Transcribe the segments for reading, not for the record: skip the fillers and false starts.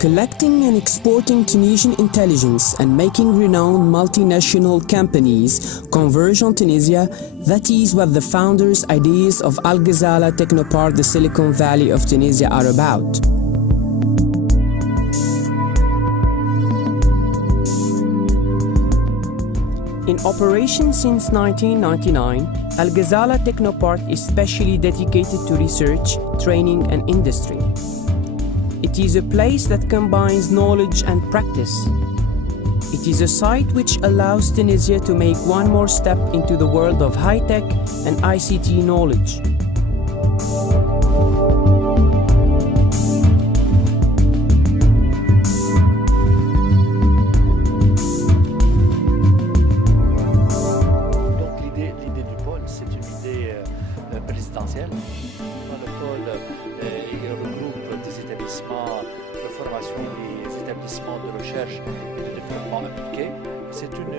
Collecting and exporting Tunisian intelligence and making renowned multinational companies converge on Tunisia, that is what the founders' ideas of Al Ghazala Technopark, the Silicon Valley of Tunisia, are about. In operation since 1999, Al Ghazala Technopark is specially dedicated to research, training and industry. It is a place that combines knowledge and practice. It is a site which allows Tunisia to make one more step into the world of high-tech and ICT knowledge. présidentielle. Le pôle regroupe des établissements de formation et des établissements de recherche et de développement appliqué. C'est une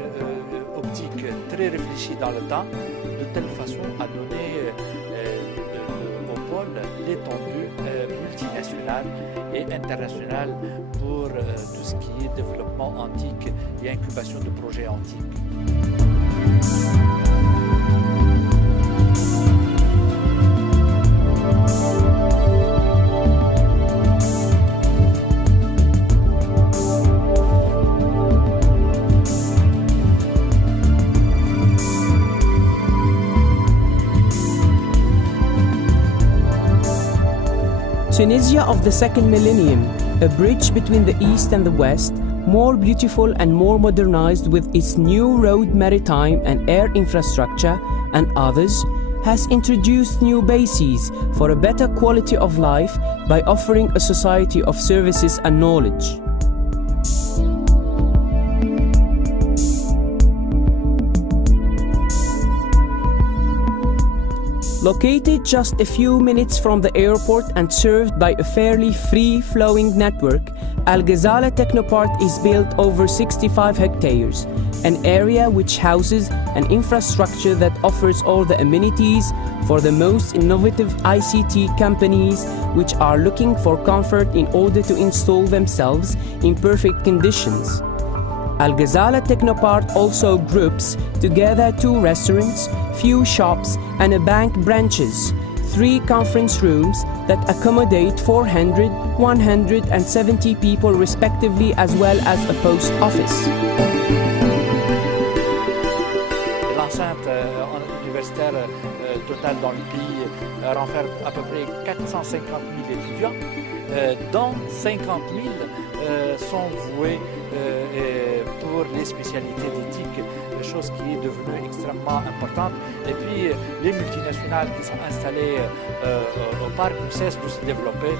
optique très réfléchie dans le temps, de telle façon à donner au pôle l'étendue multinationale et internationale pour tout ce qui est développement antique et incubation de projets antiques. Tunisia of the second millennium, a bridge between the East and the West, more beautiful and more modernized with its new road, maritime and air infrastructure and others, has introduced new bases for a better quality of life by offering a society of services and knowledge. Located just a few minutes from the airport and served by a fairly free-flowing network, Al Ghazala Technopark is built over 65 hectares, an area which houses an infrastructure that offers all the amenities for the most innovative ICT companies which are looking for comfort in order to install themselves in perfect conditions. Al Ghazala Technopark also groups together 2 restaurants, few shops and a bank branches, 3 conference rooms that accommodate 400, 170 people respectively, as well as a post office. L'enceinte universitaire totale dans le pays renferme à peu près 450 000 étudiants, dont 50 000 sont voués pour les spécialités d'éthique, chose qui est devenue extrêmement importante. Et puis les multinationales qui sont installées au parc ne cessent de se développer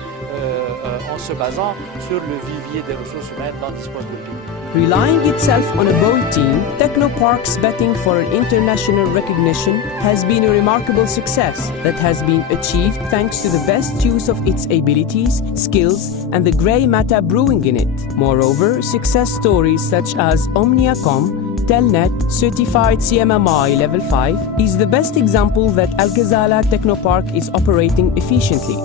en se basant sur le vivier des ressources humaines dont dispose le pays. Relying itself on a bold team, Technopark's betting for an international recognition has been a remarkable success that has been achieved thanks to the best use of its abilities, skills, and the grey matter brewing in it. Moreover, success stories such as Omniacom, Telnet, certified CMMI level 5, is the best example that Al Ghazala Technopark is operating efficiently.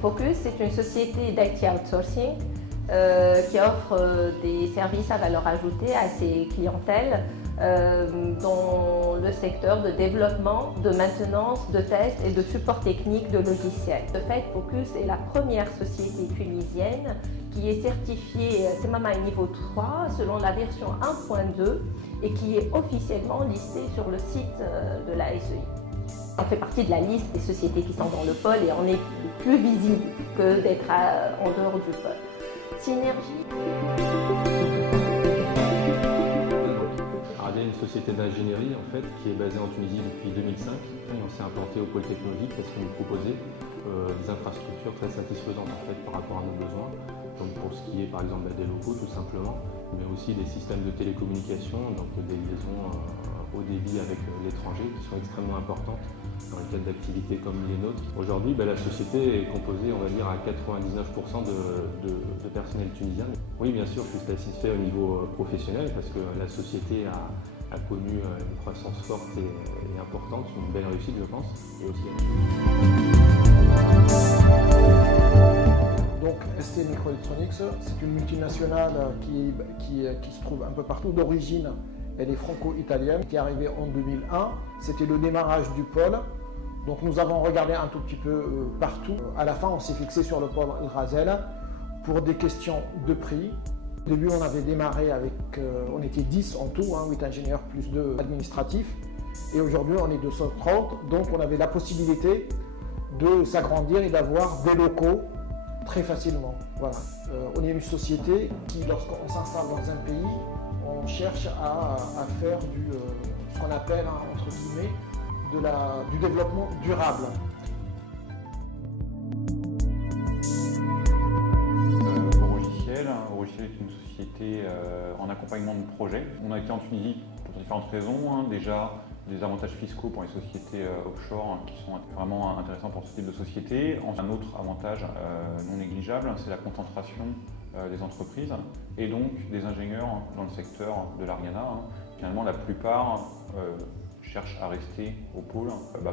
Focus est une société d'IT outsourcing qui offre des services à valeur ajoutée à ses clientèles dans le secteur de développement, de maintenance, de test et de support technique de logiciels. De fait, Focus est la première société tunisienne qui est certifiée CMMI niveau 3 selon la version 1.2 et qui est officiellement listée sur le site de la SEI. On fait partie de la liste des sociétés qui sont dans le pôle et on est plus visible que d'être en dehors du pôle. Synergie. ARD est une société d'ingénierie en fait, qui est basée en Tunisie depuis 2005. Et on s'est implanté au pôle technologique parce qu'on nous proposait des infrastructures très satisfaisantes en fait, par rapport à nos besoins. Donc pour ce qui est par exemple des locaux tout simplement, mais aussi des systèmes de télécommunication, donc des liaisons haut débit avec l'étranger qui sont extrêmement importantes dans le cadre d'activités comme les nôtres. Aujourd'hui, la société est composée, on va dire, à 99% de personnel tunisien. Oui, bien sûr, je suis satisfait au niveau professionnel parce que la société a connu une croissance forte et importante, une belle réussite, je pense, et aussi. Donc, ST Microelectronics, c'est une multinationale qui se trouve un peu partout. D'origine, elle est franco-italienne, qui est arrivée en 2001. C'était le démarrage du pôle. Donc nous avons regardé un tout petit peu partout. À la fin, on s'est fixé sur le pôle Razel pour des questions de prix. Au début, on avait démarré avec, on était 10 en tout, 8 ingénieurs plus 2 administratifs. Et aujourd'hui, on est 230, donc on avait la possibilité de s'agrandir et d'avoir des locaux très facilement. Voilà. On est une société qui, lorsqu'on s'installe dans un pays, on cherche à faire ce qu'on appelle, entre guillemets, du développement durable. Logiciel est une société en accompagnement de projets. On a été en Tunisie pour différentes raisons. Déjà, des avantages fiscaux pour les sociétés offshore qui sont vraiment intéressants pour ce type de société. Un autre avantage non négligeable, c'est la concentration des entreprises et donc des ingénieurs dans le secteur de l'Ariana. Finalement, la plupart cherchent à rester au pôle.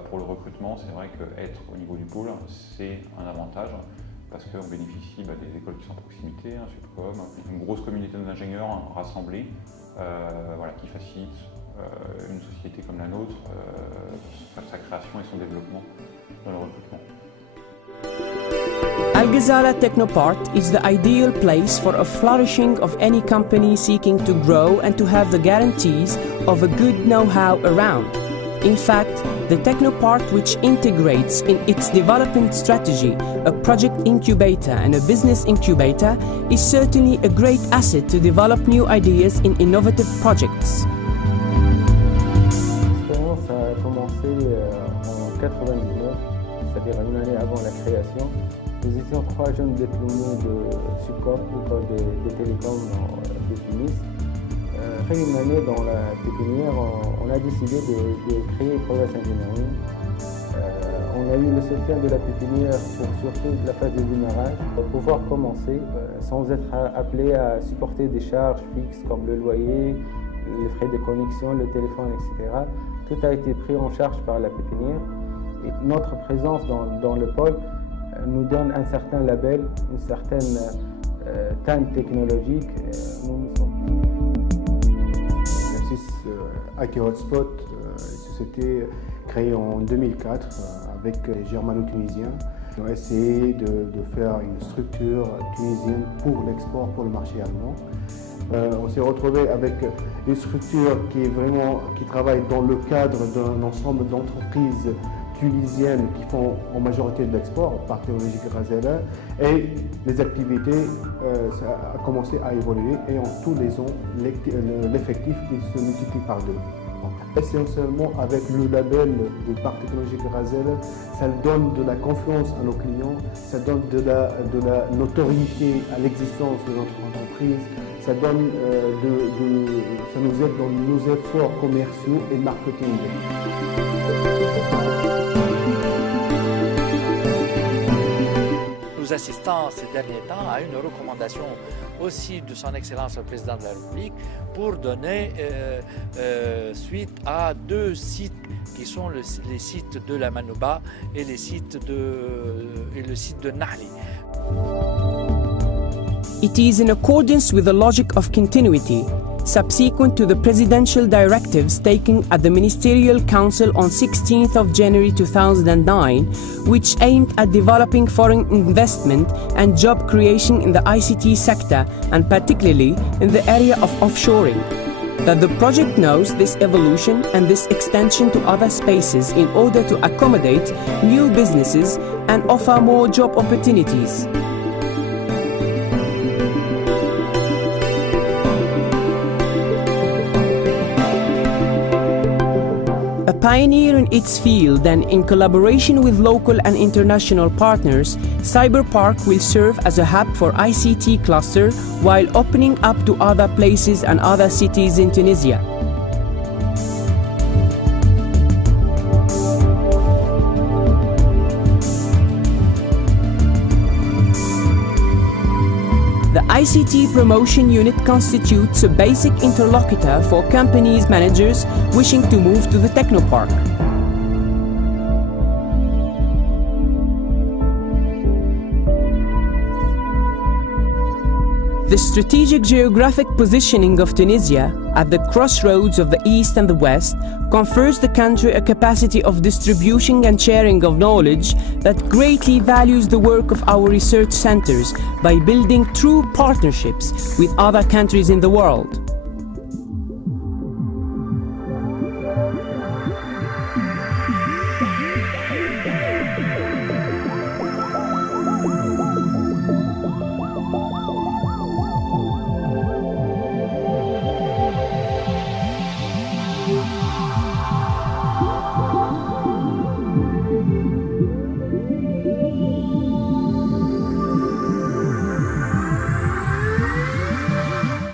Pour le recrutement, c'est vrai qu'être au niveau du pôle, c'est un avantage parce qu'on bénéficie des écoles qui sont à proximité, Subcom, une grosse communauté d'ingénieurs rassemblés qui facilite une société comme la nôtre, sa création et son développement dans le recrutement. Al Ghazala Technopart is the ideal place for a flourishing of any company seeking to grow and to have the guarantees of a good know-how around. In fact, the Technopart, which integrates in its development strategy a project incubator and a business incubator, is certainly a great asset to develop new ideas in innovative projects. L'expérience a commencé en 99, c'est-à-dire une année avant la création. Nous étions 3 jeunes diplômés de Subcom, l'école des télécoms de Tunis. Après une année dans la pépinière, on a décidé de créer Progress Engineering. On a eu le soutien de la pépinière pour surtout la phase de démarrage, pour pouvoir commencer sans être appelé à supporter des charges fixes comme le loyer, les frais de connexion, le téléphone, etc. Tout a été pris en charge par la pépinière. Et notre présence dans le pôle nous donne un certain label, une certaine teinte technologique. IT Hotspot, une société créée en 2004 avec les Germano-Tunisiens. On a essayé de faire une structure tunisienne pour l'export, pour le marché allemand. On s'est retrouvé avec une structure qui travaille dans le cadre d'un ensemble d'entreprises tunisiennes qui font en majorité de l'export par Technologies Razel, et les activités ça a commencé à évoluer et en tous les ans l'effectif se multiplie par 2. Essentiellement avec le label de Parc Technologique Razel, ça donne de la confiance à nos clients, ça donne de la notoriété à l'existence de notre entreprise, ça nous aide dans nos efforts commerciaux et marketing. Nous assistons ces derniers temps à une recommandation aussi de son Excellence le Président de la République pour donner suite à 2 sites qui sont les sites de la Manouba et le site de Nahli. It is in accordance with the logic of continuity, subsequent to the presidential directives taken at the Ministerial Council on 16th of January 2009, which aimed at developing foreign investment and job creation in the ICT sector, and particularly in the area of offshoring. That the project knows this evolution and this extension to other spaces in order to accommodate new businesses and offer more job opportunities. A pioneer in its field and in collaboration with local and international partners, Cyberpark will serve as a hub for ICT cluster while opening up to other places and other cities in Tunisia. The ICT Promotion Unit constitutes a basic interlocutor for companies' managers wishing to move to the Technopark. The strategic geographic positioning of Tunisia, at the crossroads of the East and the West, confers the country a capacity of distribution and sharing of knowledge that greatly values the work of our research centers by building true partnerships with other countries in the world.